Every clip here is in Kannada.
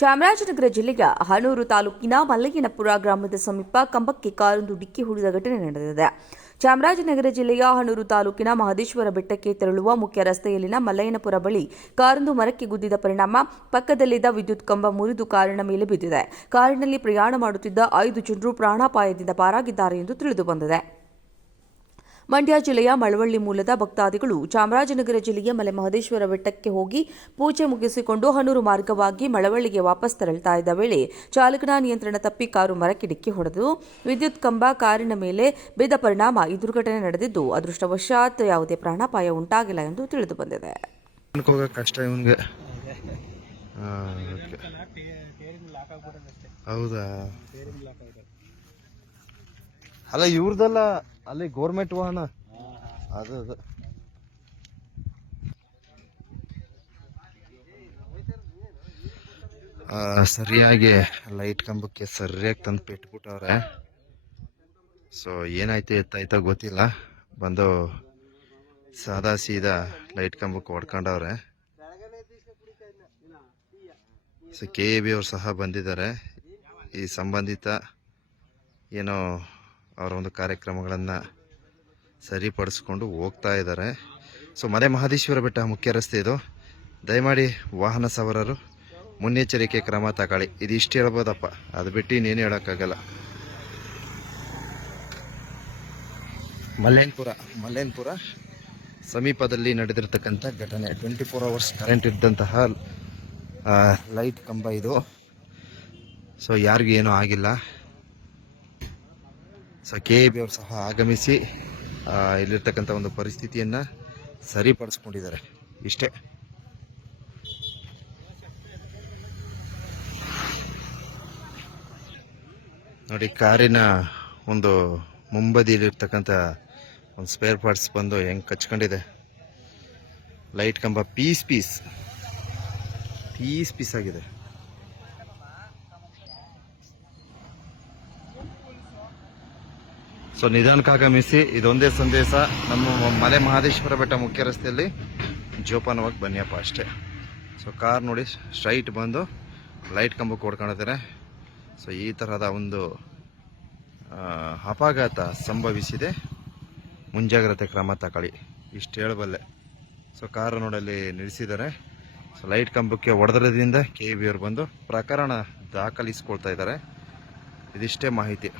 ಚಾಮರಾಜನಗರ ಜಿಲ್ಲೆಯ ಹನೂರು ತಾಲೂಕಿನ ಮಲ್ಲಯ್ಯನಪುರ ಗ್ರಾಮದ ಸಮೀಪ ಕಂಬಕ್ಕೆ ಕಾರೊಂದು ಡಿಕ್ಕಿ ಹೊಡೆದ ಘಟನೆ ನಡೆದಿದೆ. ಚಾಮರಾಜನಗರ ಜಿಲ್ಲೆಯ ಹನೂರು ತಾಲೂಕಿನ ಮಹದೇಶ್ವರ ಬೆಟ್ಟಕ್ಕೆ ತೆರಳುವ ಮುಖ್ಯ ರಸ್ತೆಯಲ್ಲಿನ ಮಲ್ಲಯ್ಯನಪುರ ಬಳಿ ಕಾರೊಂದು ಮರಕ್ಕೆ ಗುದ್ದಿದ ಪರಿಣಾಮ ಪಕ್ಕದಲ್ಲಿದ್ದ ವಿದ್ಯುತ್ ಕಂಬ ಮುರಿದು ಕಾರಿನ ಮೇಲೆ ಬಿದ್ದಿದೆ. ಕಾರಿನಲ್ಲಿ ಪ್ರಯಾಣ ಮಾಡುತ್ತಿದ್ದ 5 ಜನರು ಪ್ರಾಣಾಪಾಯದಿಂದ ಪಾರಾಗಿದ್ದಾರೆ ಎಂದು ತಿಳಿದುಬಂದಿದೆ. ಮಂಡ್ಯ ಜಿಲ್ಲೆಯ ಮಳವಳ್ಳಿ ಮೂಲದ ಭಕ್ತಾದಿಗಳು ಚಾಮರಾಜನಗರ ಜಿಲ್ಲೆಯ ಮಲೆ ಮಹದೇಶ್ವರ ಬೆಟ್ಟಕ್ಕೆ ಹೋಗಿ ಪೂಜೆ ಮುಗಿಸಿಕೊಂಡು ಹನೂರು ಮಾರ್ಗವಾಗಿ ಮಳವಳ್ಳಿಗೆ ವಾಪಸ್ ತೆರಳುತ್ತಾ ಇದ್ದ ವೇಳೆ ಚಾಲಕನ ನಿಯಂತ್ರಣ ತಪ್ಪಿ ಕಾರು ಮರಕ್ಕೆ ಡಿಕ್ಕಿ ಹೊಡೆದು ವಿದ್ಯುತ್ ಕಂಬ ಕಾರಿನ ಮೇಲೆ ಬಿದ್ದ ಪರಿಣಾಮ ಈ ದುರ್ಘಟನೆ ನಡೆದಿದ್ದು, ಅದೃಷ್ಟವಶಾತ್ ಯಾವುದೇ ಪ್ರಾಣಾಪಾಯ ಉಂಟಾಗಿಲ್ಲ ಎಂದು ತಿಳಿದುಬಂದಿದೆ. ಹೌದಾ? ಅಲ್ಲ ಇವ್ರದಲ್ಲ, ಅಲ್ಲಿ ಗೌರ್ಮೆಂಟ್ ವಾಹನ ಅದು. ಸರಿಯಾಗಿ ಲೈಟ್ ಕಂಬಕ್ಕೆ ಸರಿಯಾಗಿ ತಂದು ಪೆಟ್ಬಿಟ್ಟವ್ರೆ. ಸೊ ಏನಾಯ್ತು ಎತ್ತಾಯ್ತೋ ಗೊತ್ತಿಲ್ಲ, ಬಂದು ಸಾದಾ ಸೀದಾ ಲೈಟ್ ಕಂಬಕ್ಕೆ ಹೊಡ್ಕೊಂಡವ್ರೆ. ಸೊ KAB ಅವ್ರು ಸಹ ಬಂದಿದ್ದಾರೆ. ಈ ಸಂಬಂಧಿತ ಏನೋ ಅವರ ಒಂದು ಕಾರ್ಯಕ್ರಮಗಳನ್ನು ಸರಿಪಡಿಸ್ಕೊಂಡು ಹೋಗ್ತಾ ಇದ್ದಾರೆ. ಸೊ ಮಲೆ ಮಹದೇಶ್ವರ ಬೆಟ್ಟ ಮುಖ್ಯ ರಸ್ತೆ ಇದು. ದಯಮಾಡಿ ವಾಹನ ಸವಾರರು ಮುನ್ನೆಚ್ಚರಿಕೆ ಕ್ರಮ ತಗೊಳ್ಳಿ. ಇದು ಇಷ್ಟು ಹೇಳ್ಬೋದಪ್ಪ, ಅದು ಬಿಟ್ಟು ಇನ್ನೇನು ಹೇಳೋಕ್ಕಾಗಲ್ಲ. ಮಲ್ಲೇನ್ಪುರ ಸಮೀಪದಲ್ಲಿ ನಡೆದಿರ್ತಕ್ಕಂಥ ಘಟನೆ. 24 hours ಕರೆಂಟ್ ಇದ್ದಂತಹ ಲೈಟ್ ಕಂಬ ಇದು. ಸೊ ಯಾರಿಗೂ ಏನೂ ಆಗಿಲ್ಲ. ಸೊ KAB ಅವರು ಸಹ ಆಗಮಿಸಿ ಇಲ್ಲಿರ್ತಕ್ಕಂಥ ಒಂದು ಪರಿಸ್ಥಿತಿಯನ್ನು ಸರಿಪಡಿಸ್ಕೊಂಡಿದ್ದಾರೆ. ಇಷ್ಟೇ. ನೋಡಿ, ಕಾರಿನ ಒಂದು ಮುಂಬದಿಯಲ್ಲಿರ್ತಕ್ಕಂಥ ಒಂದು ಸ್ಪೇರ್ ಪಾರ್ಟ್ಸ್ ಬಂದು ಹೆಂಗೆ ಕಚ್ಕೊಂಡಿದೆ. ಲೈಟ್ ಕಂಬ ಪೀಸ್ ಆಗಿದೆ. ಸೊ ನಿಧಾನಕ್ಕಾಗಮಿಸಿ, ಇದೊಂದೇ ಸಂದೇಶ. ನಮ್ಮ ಮಲೆ ಮಹದೇಶ್ವರ ಬೆಟ್ಟ ಮುಖ್ಯ ರಸ್ತೆಯಲ್ಲಿ ಜೋಪಾನವಾಗಿ ಬನ್ನಿಯಪ್ಪ, ಅಷ್ಟೇ. ಸೊ ಕಾರ್ ನೋಡಿ ಸ್ಟ್ರೈಟ್ ಬಂದು ಲೈಟ್ ಕಂಬಕ್ಕೆ ಹೊಡ್ಕೊಂಡಿದ್ದಾರೆ. ಸೊ ಈ ತರಹದ ಒಂದು ಅಪಘಾತ ಸಂಭವಿಸಿದೆ. ಮುಂಜಾಗ್ರತೆ ಕ್ರಮ ತಗೊಳ್ಳಿ, ಇಷ್ಟು ಹೇಳಬಲ್ಲೆ. ಸೊ ಕಾರು ನೋಡಲ್ಲಿ ನಿಲ್ಲಿಸಿದ್ದಾರೆ. ಸೊ ಲೈಟ್ ಕಂಬಕ್ಕೆ ಹೊಡೆದ್ರಿಂದ KAB ಅವರು ಬಂದು ಪ್ರಕರಣ ದಾಖಲಿಸ್ಕೊಳ್ತಾ ಇದ್ದಾರೆ. ಇದಿಷ್ಟೇ ಮಾಹಿತಿ.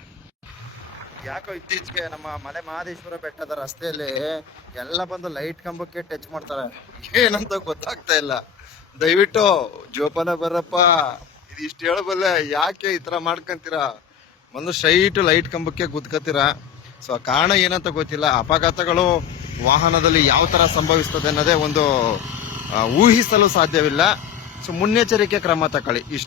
ಯಾಕೋ ಇತ್ತೀಚೆಗೆ ನಮ್ಮ ಮಲೆ ಮಹದೇಶ್ವರ ಬೆಟ್ಟದ ರಸ್ತೆಯಲ್ಲಿ ಎಲ್ಲ ಬಂದು ಲೈಟ್ ಕಂಬಕ್ಕೆ ಟಚ್ ಮಾಡ್ತಾರೆ, ಏನಂತ ಗೊತ್ತಾಗ್ತಾ ಇಲ್ಲ. ದಯವಿಟ್ಟು ಜೋಪಾನ ಬರಪ್ಪ, ಇದು ಇಷ್ಟು ಹೇಳಬಲ್ಲೆ. ಯಾಕೆ ಈ ಥರ ಮಾಡ್ಕೊಂತೀರಾ? ಒಂದು ಸ್ಟ್ರೈಟ್ ಲೈಟ್ ಕಂಬಕ್ಕೆ ಗುದ್ಕೋತೀರಾ. ಸೊ ಕಾರಣ ಏನಂತ ಗೊತ್ತಿಲ್ಲ. ಅಪಘಾತಗಳು ವಾಹನದಲ್ಲಿ ಯಾವ ಥರ ಸಂಭವಿಸ್ತದೆ ಅನ್ನೋದೇ ಒಂದು ಊಹಿಸಲು ಸಾಧ್ಯವಿಲ್ಲ. ಸೊ ಮುನ್ನೆಚ್ಚರಿಕೆ ಕ್ರಮ ತಗೊಳ್ಳಿ, ಇಷ್ಟು.